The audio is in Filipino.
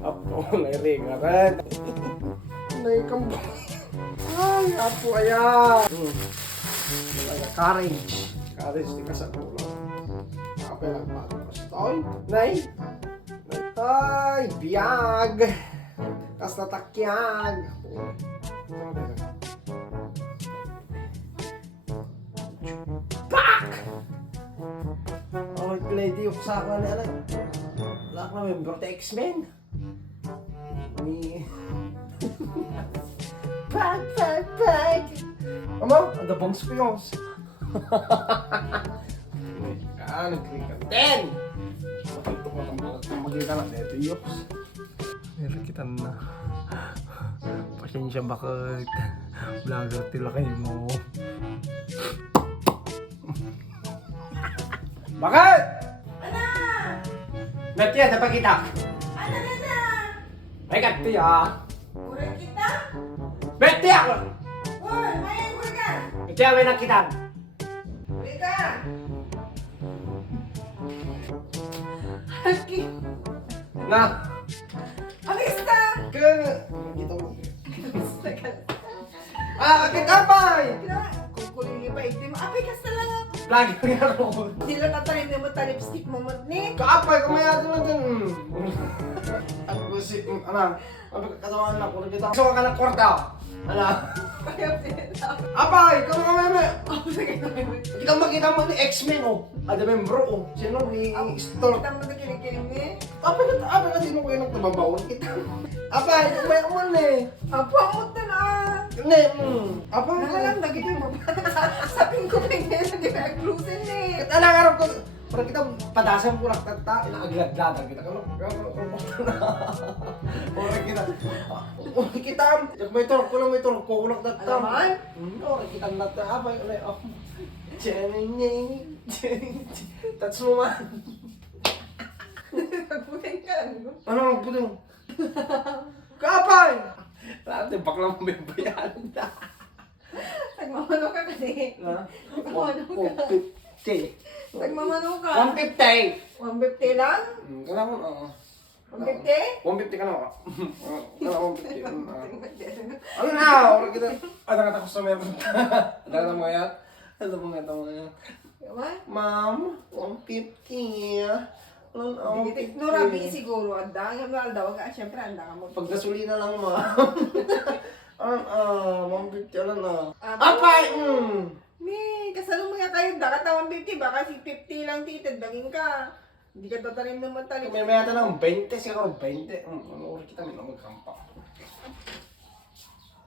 Apo, nairingaran. Naikambo. Ay, apo, ayan. Talaga, courage. Courage, di ka sa ulo. Apa lang pagpas. Ay, nay. Ay, biyag. Kas natakyag. Pak! Oh, lady, uksakan na lang. Wala ka na member sa X-Men. Ni... Pag! Ano? Ada bang spiyos? Nag-click ka. 10! Makita ko lang magkita lang. Ito yops. Meron kita na. Pasensya bakit vlogger tila kayo mo. Bakit? Ana! Natya, dapat kita. Ana na! Ay, kanto ya. Kurang kita? Bete ako! Hoy, may kurang ka! Natya, may nakita. Kurang ka! Haki! Na! Alis ka! Kaya... Kita mo. Ah, kakapay! Kukuling pa ito mo. Apay ka sa lang ako. Lagi ko yan ako. Hindi lang natalim na mo lipstick mo ni. Kaapay, kumayado na din. At si... Ano? Ano kasama na ako? Gusto ka ng kwarta. Ano? Apay, kamo ka meme. Kita makita mo ni X-Men, oh. Ada membro, oh. Sino ni Storm? Kita mo na kinikiling ni. Apay ka sino ko yung nagtababawon kita. Apay, kumaya mo na eh. Apo, amot na na. Ne, apay. Nakalang lagi din mo. Saping ko pa hindi na ginaglusin ni. Alang araw ko, parang kita padasan ko lang tata, inaagladladan kita. Orang kita, may turok ko lang tata. Alaman? Orang kita nata, apa yung touch mo man. Nagputin ka. Ano ang putong? Kapay! Dati bakla mo may bayan na. Nagmamano ka kasi. Nagmamano ka. 50. Nagmamano ka. 150! 150 lang? Kala mo, oo. 150? 150 ka na ako. Kala 150. Ano na? Wala kita. Ada kata customer. Ada kata mga yan. Ada mga mga yan. Ma'am, 150. Ano, No, rabi siguro. Anda. Yung daw ka. Siyempre, anda ka mo. pag gasolina lang, ma'am. 150 ano na. Ah, Apay! Ni, kasalo mo nga kayo. Dakata 150. Baka si 50 lang titid. Daging ka. Hindi ka tatanim naman talim. May mayata ng 20, siguro 20. Ano, kita may magkampa.